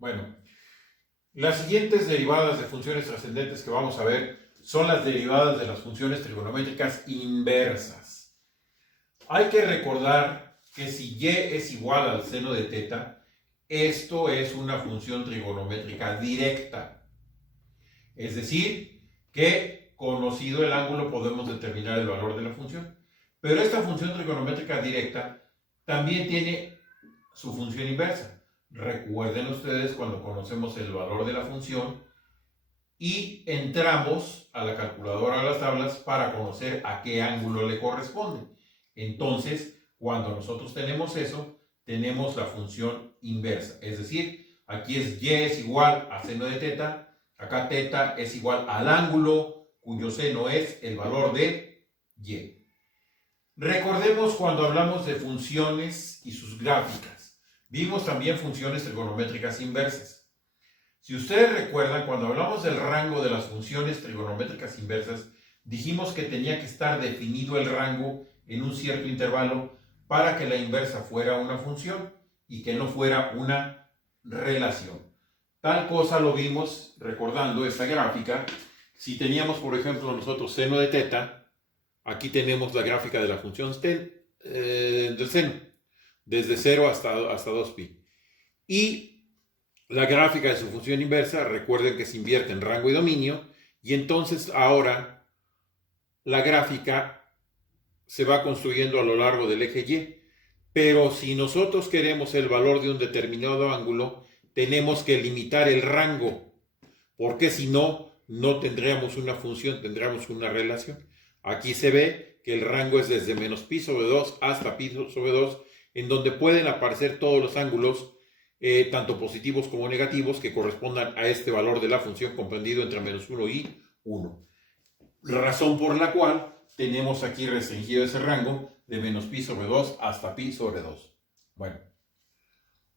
Bueno, las siguientes derivadas de funciones trascendentes que vamos a ver son las derivadas de las funciones trigonométricas inversas. Hay que recordar que si y es igual al seno de teta, esto es una función trigonométrica directa. Es decir, que conocido el ángulo podemos determinar el valor de la función. Pero esta función trigonométrica directa también tiene su función inversa. Recuerden ustedes cuando conocemos el valor de la función y entramos a la calculadora de las tablas para conocer a qué ángulo le corresponde. Entonces, cuando nosotros tenemos eso, tenemos la función inversa. Es decir, aquí es y es igual a seno de teta, acá teta es igual al ángulo cuyo seno es el valor de y. Recordemos cuando hablamos de funciones y sus gráficas. Vimos también funciones trigonométricas inversas. Si ustedes recuerdan, cuando hablamos del rango de las funciones trigonométricas inversas, dijimos que tenía que estar definido el rango en un cierto intervalo para que la inversa fuera una función y que no fuera una relación. Tal cosa lo vimos recordando esta gráfica. Si teníamos, por ejemplo, nosotros seno de teta, aquí tenemos la gráfica de la función del seno, desde 0 hasta 2pi. Y la gráfica de su función inversa, recuerden que se invierte en rango y dominio, y entonces ahora la gráfica se va construyendo a lo largo del eje Y. Pero si nosotros queremos el valor de un determinado ángulo, tenemos que limitar el rango, porque si no, no tendríamos una función, tendríamos una relación. Aquí se ve que el rango es desde menos pi sobre 2 hasta pi sobre 2, en donde pueden aparecer todos los ángulos, tanto positivos como negativos, que correspondan a este valor de la función comprendido entre menos 1 y 1. Razón por la cual tenemos aquí restringido ese rango de menos pi sobre 2 hasta pi sobre 2. Bueno,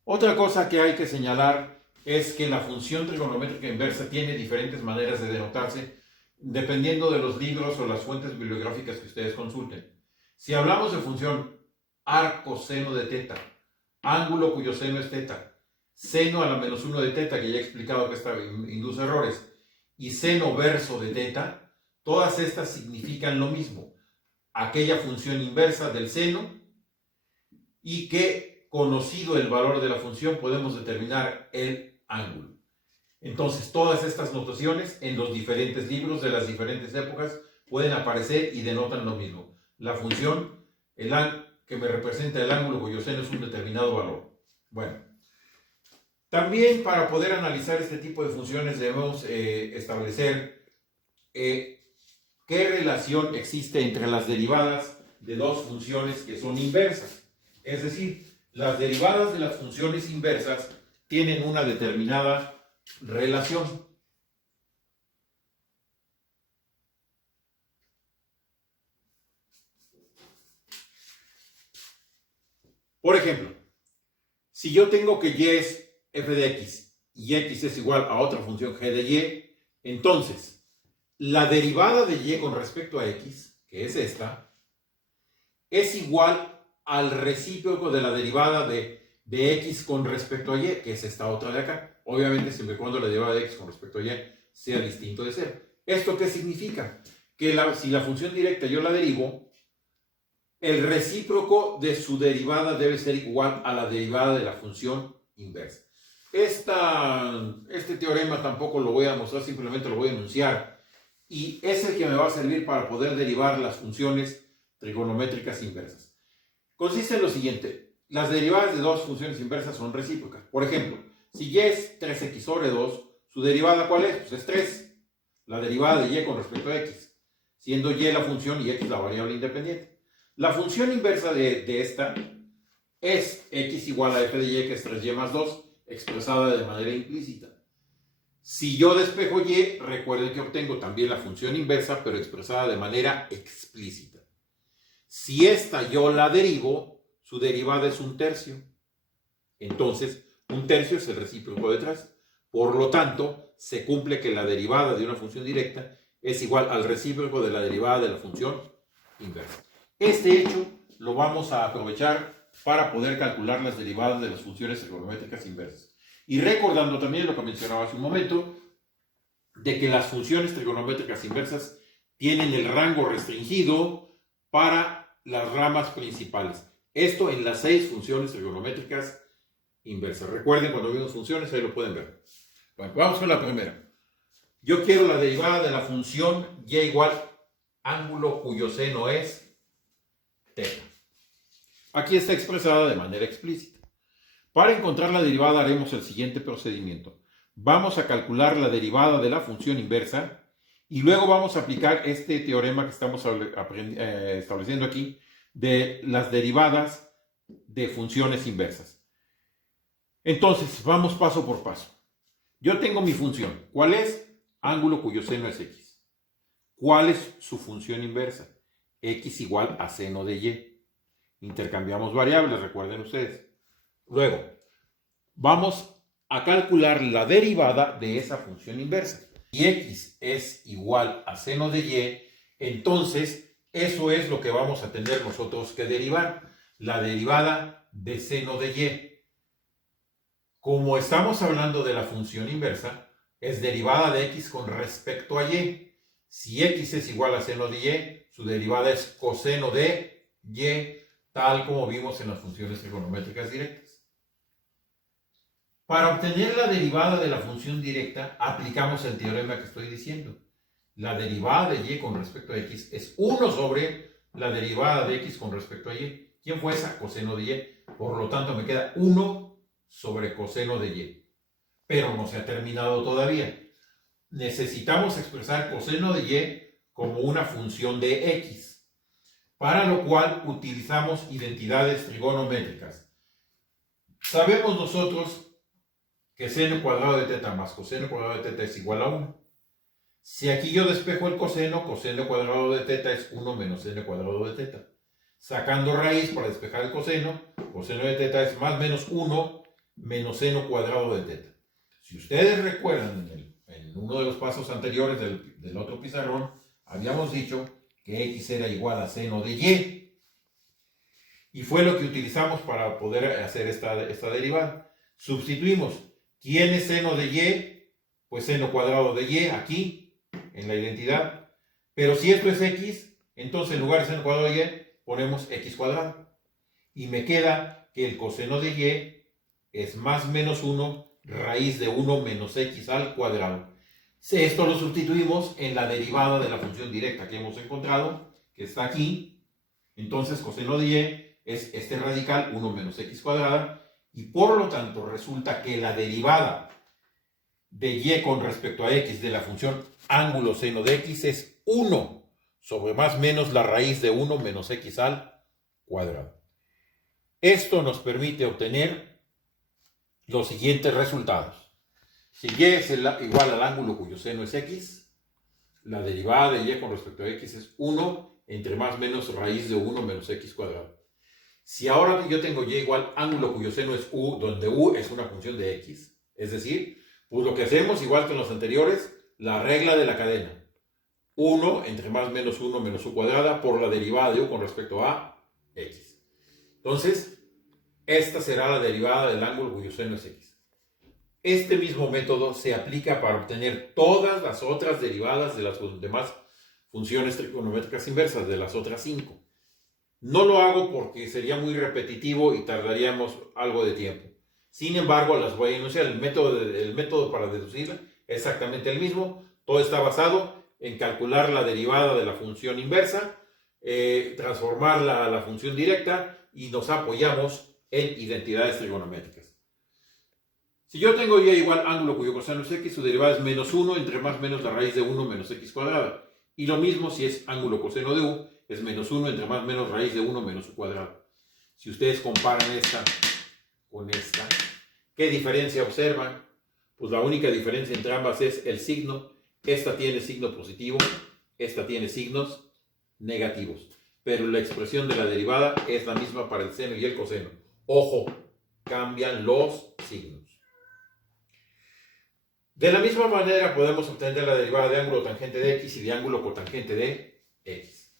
otra cosa que hay que señalar es que la función trigonométrica inversa tiene diferentes maneras de denotarse dependiendo de los libros o las fuentes bibliográficas que ustedes consulten. Si hablamos de función arcoseno de teta, ángulo cuyo seno es teta, seno a la menos 1 de teta, que ya he explicado que esta induce errores, y seno verso de teta, todas estas significan lo mismo, aquella función inversa del seno, y que, conocido el valor de la función, podemos determinar el ángulo. Entonces, todas estas notaciones en los diferentes libros de las diferentes épocas pueden aparecer y denotan lo mismo. La función, que me representa el ángulo cuyo seno es un determinado valor. Bueno, también para poder analizar este tipo de funciones debemos establecer qué relación existe entre las derivadas de dos funciones que son inversas. Es decir, las derivadas de las funciones inversas tienen una determinada relación. Por ejemplo, si yo tengo que y es f de x y x es igual a otra función g de y, entonces la derivada de y con respecto a x, que es esta, es igual al recíproco de la derivada de x con respecto a y, que es esta otra de acá. Obviamente siempre y cuando la derivada de x con respecto a y sea distinto de 0. ¿Esto qué significa? Que si la función directa yo la derivo, el recíproco de su derivada debe ser igual a la derivada de la función inversa. Este teorema tampoco lo voy a mostrar, simplemente lo voy a enunciar. Y es el que me va a servir para poder derivar las funciones trigonométricas inversas. Consiste en lo siguiente. Las derivadas de dos funciones inversas son recíprocas. Por ejemplo, si y es 3x sobre 2, ¿su derivada cuál es? Pues es 3. La derivada de y con respecto a x. Siendo y la función y x la variable independiente. La función inversa de esta es x igual a f de y, que es 3y más 2, expresada de manera implícita. Si yo despejo y, recuerden que obtengo también la función inversa, pero expresada de manera explícita. Si esta yo la derivo, su derivada es 1/3. Entonces, 1/3 es el recíproco de 3. Por lo tanto, se cumple que la derivada de una función directa es igual al recíproco de la derivada de la función inversa. Este hecho lo vamos a aprovechar para poder calcular las derivadas de las funciones trigonométricas inversas. Y recordando también lo que mencionaba hace un momento, de que las funciones trigonométricas inversas tienen el rango restringido para las ramas principales. Esto en las 6 funciones trigonométricas inversas. Recuerden, cuando vimos funciones, ahí lo pueden ver. Bueno, vamos con la primera. Yo quiero la derivada de la función y igual ángulo cuyo seno es θ. Aquí está expresada de manera explícita. Para encontrar la derivada haremos el siguiente procedimiento. Vamos a calcular la derivada de la función inversa y luego vamos a aplicar este teorema que estamos estableciendo aquí de las derivadas de funciones inversas. Entonces, vamos paso por paso. Yo tengo mi función. ¿Cuál es? Ángulo cuyo seno es x. ¿Cuál es su función inversa? X igual a seno de y. Intercambiamos variables, recuerden ustedes. Luego, vamos a calcular la derivada de esa función inversa. Si x es igual a seno de y, entonces eso es lo que vamos a tener nosotros que derivar. La derivada de seno de y. Como estamos hablando de la función inversa, es derivada de x con respecto a y. Si x es igual a seno de y, su derivada es coseno de y, tal como vimos en las funciones trigonométricas directas. Para obtener la derivada de la función directa, aplicamos el teorema que estoy diciendo. La derivada de y con respecto a x es 1 sobre la derivada de x con respecto a y. ¿Quién fue esa? Coseno de y. Por lo tanto, me queda 1 sobre coseno de y. Pero no se ha terminado todavía. Necesitamos expresar coseno de y como una función de x, para lo cual utilizamos identidades trigonométricas. Sabemos nosotros que seno cuadrado de θ más coseno cuadrado de θ es igual a 1. Si aquí yo despejo el coseno, coseno cuadrado de θ es 1 menos seno cuadrado de θ. Sacando raíz para despejar el coseno de θ es más menos 1 menos seno cuadrado de θ. Si ustedes recuerdan, en uno de los pasos anteriores del otro pizarrón, habíamos dicho que x era igual a seno de y. Y fue lo que utilizamos para poder hacer esta derivada. Sustituimos. ¿Quién es seno de y? Pues seno cuadrado de y, aquí, en la identidad. Pero si esto es x, entonces en lugar de seno cuadrado de y, ponemos x cuadrado. Y me queda que el coseno de y es más menos 1 raíz de 1 menos x al cuadrado. Esto lo sustituimos en la derivada de la función directa que hemos encontrado, que está aquí. Entonces coseno de y es este radical, 1 menos x cuadrada, y por lo tanto resulta que la derivada de y con respecto a x de la función ángulo seno de x es 1 sobre más menos la raíz de 1 menos x al cuadrado. Esto nos permite obtener los siguientes resultados. Si y es igual al ángulo cuyo seno es x, la derivada de y con respecto a x es 1 entre más menos raíz de 1 menos x cuadrado. Si ahora yo tengo y igual ángulo cuyo seno es u, donde u es una función de x, es decir, pues lo que hacemos, igual que en los anteriores, la regla de la cadena. 1 entre más menos 1 menos u cuadrada por la derivada de u con respecto a x. Entonces, esta será la derivada del ángulo cuyo seno es x. Este mismo método se aplica para obtener todas las otras derivadas de las demás funciones trigonométricas inversas, de las otras 5. No lo hago porque sería muy repetitivo y tardaríamos algo de tiempo. Sin embargo, las voy a enunciar. El método para deducir es exactamente el mismo. Todo está basado en calcular la derivada de la función inversa, transformarla a la función directa, y nos apoyamos en identidades trigonométricas. Si yo tengo y igual ángulo cuyo coseno es x, su derivada es menos 1 entre más menos la raíz de 1 menos x cuadrada. Y lo mismo si es ángulo coseno de u, es menos 1 entre más menos raíz de 1 menos u cuadrado. Si ustedes comparan esta con esta, ¿qué diferencia observan? Pues la única diferencia entre ambas es el signo. Esta tiene signo positivo, esta tiene signos negativos. Pero la expresión de la derivada es la misma para el seno y el coseno. Ojo, cambian los signos. De la misma manera podemos obtener la derivada de ángulo tangente de x y de ángulo cotangente de x.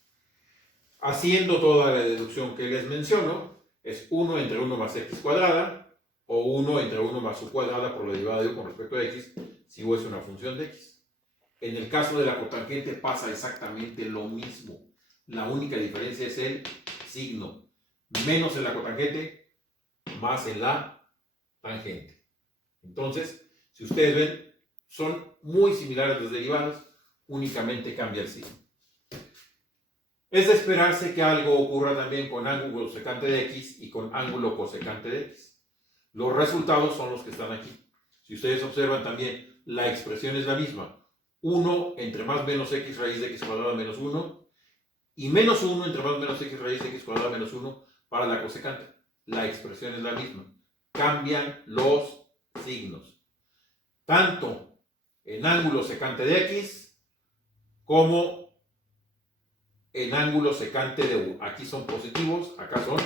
Haciendo toda la deducción que les menciono, es 1 entre 1 más x cuadrada, o 1 entre 1 más u cuadrada por la derivada de u con respecto a x, si u es una función de x. En el caso de la cotangente pasa exactamente lo mismo. La única diferencia es el signo. Menos en la cotangente, más en la tangente. Entonces, si ustedes ven, son muy similares las derivadas, únicamente cambia el signo. Es de esperarse que algo ocurra también con ángulo secante de x y con ángulo cosecante de x. Los resultados son los que están aquí. Si ustedes observan también, la expresión es la misma. 1 entre más menos x raíz de x cuadrada menos 1 y menos 1 entre más menos x raíz de x cuadrada menos 1 para la cosecante. La expresión es la misma. Cambian los signos. Tanto en ángulo secante de x como en ángulo secante de u. Aquí son positivos, acá son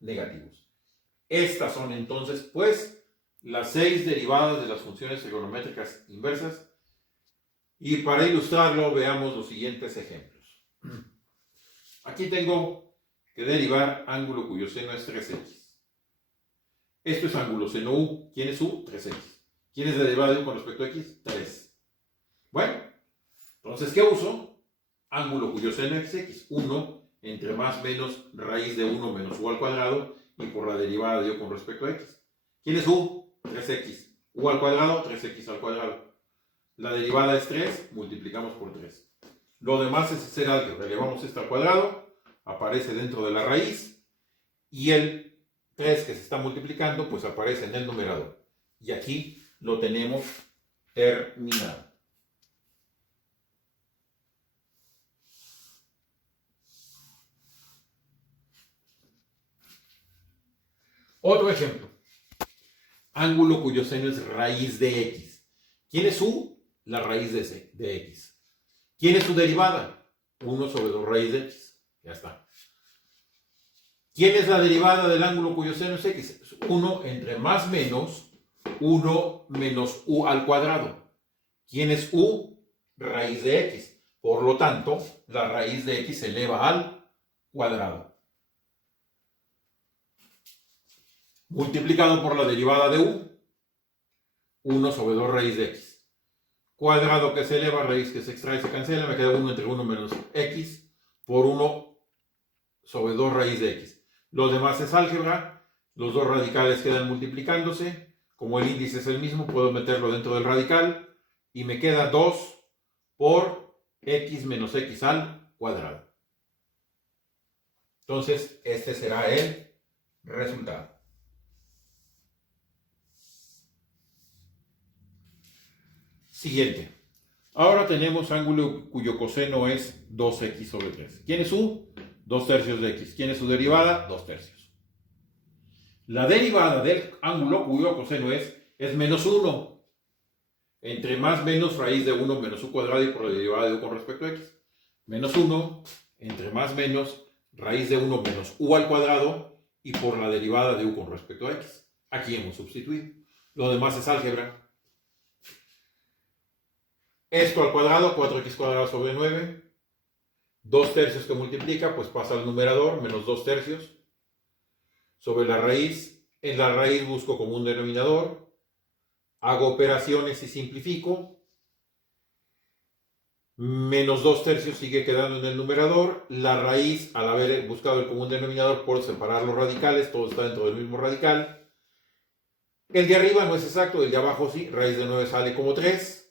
negativos. Estas son entonces, pues, las 6 derivadas de las funciones trigonométricas inversas. Y para ilustrarlo, veamos los siguientes ejemplos. Aquí tengo que derivar ángulo cuyo seno es 3x. Esto es ángulo seno u. ¿Quién es u? 3x. ¿Quién es la derivada de u con respecto a x? 3. Bueno, entonces, ¿qué uso? Ángulo cuyo seno es x. 1 entre más menos raíz de 1 menos u al cuadrado y por la derivada de u con respecto a x. ¿Quién es u? 3x. u al cuadrado, 3x al cuadrado. La derivada es 3, multiplicamos por 3. Lo demás es hacer álgebra. Elevamos esto al cuadrado, aparece dentro de la raíz, y el 3 que se está multiplicando, pues aparece en el numerador. Y aquí lo tenemos terminado. Otro ejemplo. Ángulo cuyo seno es raíz de x. ¿Quién es u? La raíz de x. ¿Quién es su derivada? 1 sobre 2 raíz de x. Ya está. ¿Quién es la derivada del ángulo cuyo seno es x? 1 entre más menos 1 menos u al cuadrado. ¿Quién es u? Raíz de x. Por lo tanto, la raíz de x se eleva al cuadrado. Multiplicado por la derivada de u. 1 sobre 2 raíz de x. Cuadrado que se eleva, raíz que se extrae, se cancela, me queda 1 entre 1 menos x por 1 sobre 2 raíz de x. Lo demás es álgebra, los dos radicales quedan multiplicándose, como el índice es el mismo, puedo meterlo dentro del radical y me queda 2 por x menos x al cuadrado. Entonces, este será el resultado. Siguiente. Ahora tenemos ángulo cuyo coseno es 2x sobre 3. ¿Quién es u? 2 tercios de x. ¿Quién es su derivada? 2 tercios. La derivada del ángulo cuyo coseno es menos 1. Entre más menos raíz de 1 menos u cuadrado y por la derivada de u con respecto a x. Menos 1 entre más menos raíz de 1 menos u al cuadrado y por la derivada de u con respecto a x. Aquí hemos sustituido. Lo demás es álgebra. Esto al cuadrado, 4x cuadrado sobre 9. 2 tercios que multiplica, pues pasa al numerador, menos 2 tercios. Sobre la raíz, en la raíz busco como un denominador. Hago operaciones y simplifico. Menos 2 tercios sigue quedando en el numerador. La raíz, al haber buscado el común denominador, por separar los radicales, todo está dentro del mismo radical. El de arriba no es exacto, el de abajo sí. Raíz de 9 sale como 3.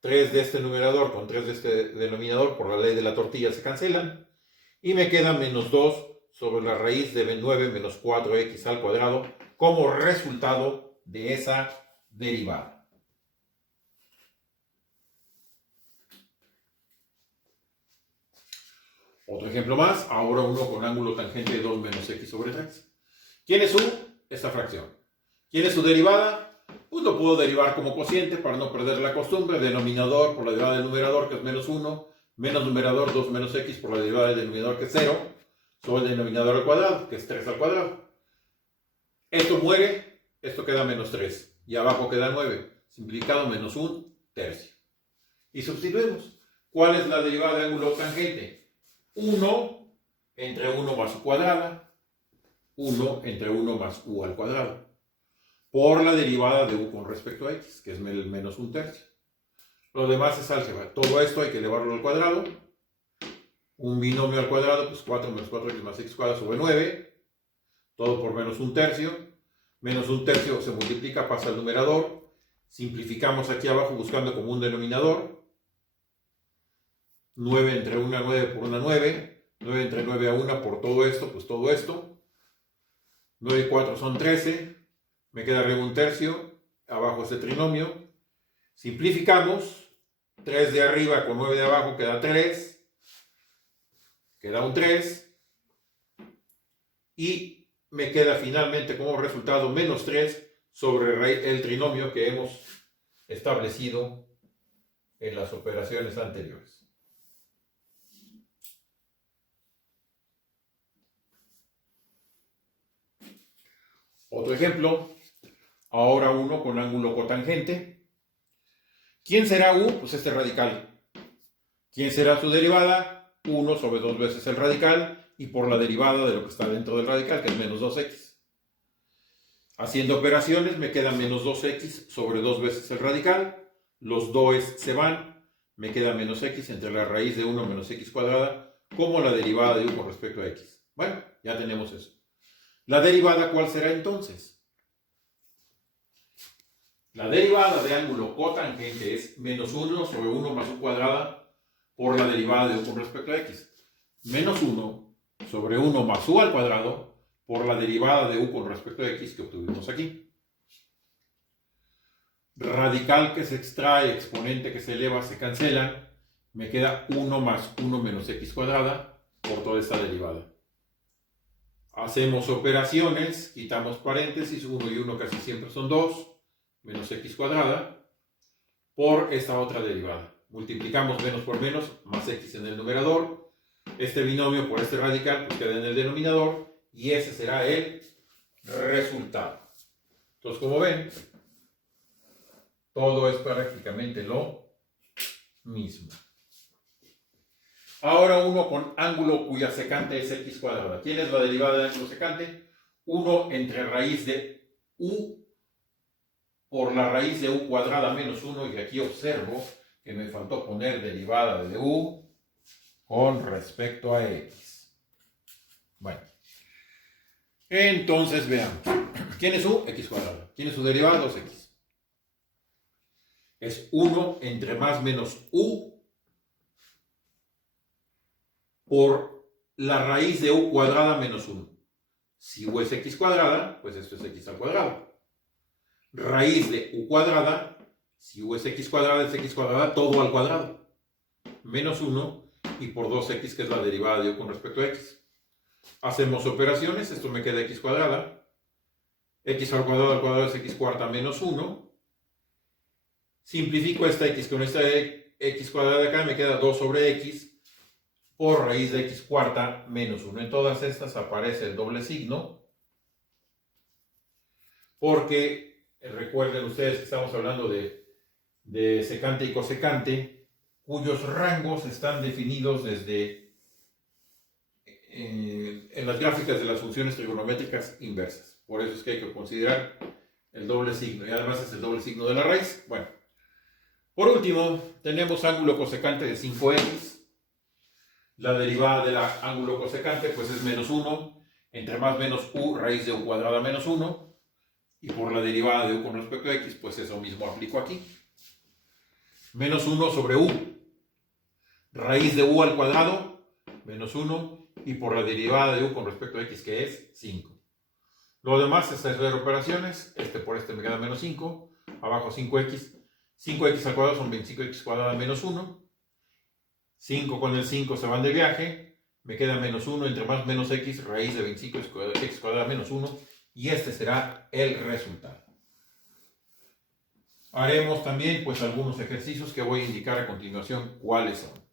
3 de este numerador con 3 de este denominador por la ley de la tortilla se cancelan. Y me queda menos 2 sobre la raíz de 9 menos 4x al cuadrado como resultado de esa derivada. Otro ejemplo más, ahora uno con ángulo tangente de 2 menos x sobre 3. ¿Quién es esta fracción? ¿Quién es su derivada? Pues lo puedo derivar como cociente para no perder la costumbre. Denominador por la derivada del numerador, que es menos 1, menos numerador 2 menos x por la derivada del denominador, que es 0, sobre el denominador al cuadrado, que es 3 al cuadrado. Esto muere, esto queda menos 3, y abajo queda 9, simplificado menos 1 tercio. Y sustituimos. ¿Cuál es la derivada de ángulo tangente? 1 entre 1 más u cuadrada, 1 entre 1 más u al cuadrado. por la derivada de u con respecto a x, que es el menos un tercio. Lo demás es álgebra. Todo esto hay que elevarlo al cuadrado. Un binomio al cuadrado, pues 4 menos 4x más x cuadrado sobre 9. Todo por menos un tercio. Menos un tercio se multiplica, pasa al numerador. Simplificamos aquí abajo buscando como un denominador. 9 entre 1 a 9 por 1 a 9. 9 entre 9 a 1 por todo esto, pues todo esto. 9 y 4 son 13. Me queda arriba un tercio. Abajo este trinomio. Simplificamos. 3 de arriba con 9 de abajo queda 3. Queda un 3. Y me queda finalmente como resultado menos 3 sobre el trinomio que hemos establecido en las operaciones anteriores. Otro ejemplo, ahora uno con ángulo cotangente. ¿Quién será u? Pues este radical. ¿Quién será su derivada? 1 sobre 2 veces el radical y por la derivada de lo que está dentro del radical, que es menos 2x. Haciendo operaciones me queda menos 2x sobre 2 veces el radical. Los 2 se van. Me queda menos x entre la raíz de 1 menos x cuadrada como la derivada de u con respecto a x. Bueno, ya tenemos eso. ¿La derivada cuál será entonces? La derivada de ángulo cotangente es menos 1 sobre 1 más u cuadrada por la derivada de u con respecto a x. Menos 1 sobre 1 más u al cuadrado por la derivada de u con respecto a x que obtuvimos aquí. Radical que se extrae, exponente que se eleva, se cancelan. Me queda 1 más 1 menos x cuadrada por toda esta derivada. Hacemos operaciones, quitamos paréntesis, 1 y 1 casi siempre son 2, menos x cuadrada, por esta otra derivada. Multiplicamos menos por menos, más x en el numerador. Este binomio por este radical pues queda en el denominador y ese será el resultado. Entonces, como ven, todo es prácticamente lo mismo. Ahora uno con ángulo cuya secante es x cuadrada. ¿Quién es la derivada de ángulo secante? 1 entre raíz de u por la raíz de u cuadrada menos 1. Y aquí observo que me faltó poner derivada de u con respecto a x. Bueno. Entonces veamos. ¿Quién es u? X cuadrada. ¿Quién es su derivada? 2x. Es 1 entre más menos u por la raíz de u cuadrada menos 1. Si u es x cuadrada, pues esto es x al cuadrado. Raíz de u cuadrada, si u es x cuadrada todo al cuadrado. Menos 1 y por 2x que es la derivada de u con respecto a x. Hacemos operaciones, esto me queda x cuadrada. X al cuadrado es x cuarta menos 1. Simplifico esta x con esta x cuadrada de acá, me queda 2 sobre x por raíz de x cuarta menos 1. En todas estas aparece el doble signo, porque recuerden ustedes que estamos hablando de secante y cosecante, cuyos rangos están definidos desde en las gráficas de las funciones trigonométricas inversas. Por eso es que hay que considerar el doble signo, y además es el doble signo de la raíz. Bueno, por último, tenemos ángulo cosecante de 5x. La derivada del ángulo cosecante pues es menos 1, entre más menos u, raíz de u cuadrada menos 1, y por la derivada de u con respecto a x, pues eso mismo aplico aquí. Menos 1 sobre u, raíz de u al cuadrado, menos 1, y por la derivada de u con respecto a x, que es 5. Lo demás es hacer operaciones, este por este me queda menos 5, abajo 5x, 5x al cuadrado son 25x cuadrada menos 1, 5 con el 5 se van de viaje, me queda menos 1 entre más menos x, raíz de 25x cuadrada menos 1, y este será el resultado. Haremos también pues algunos ejercicios que voy a indicar a continuación cuáles son.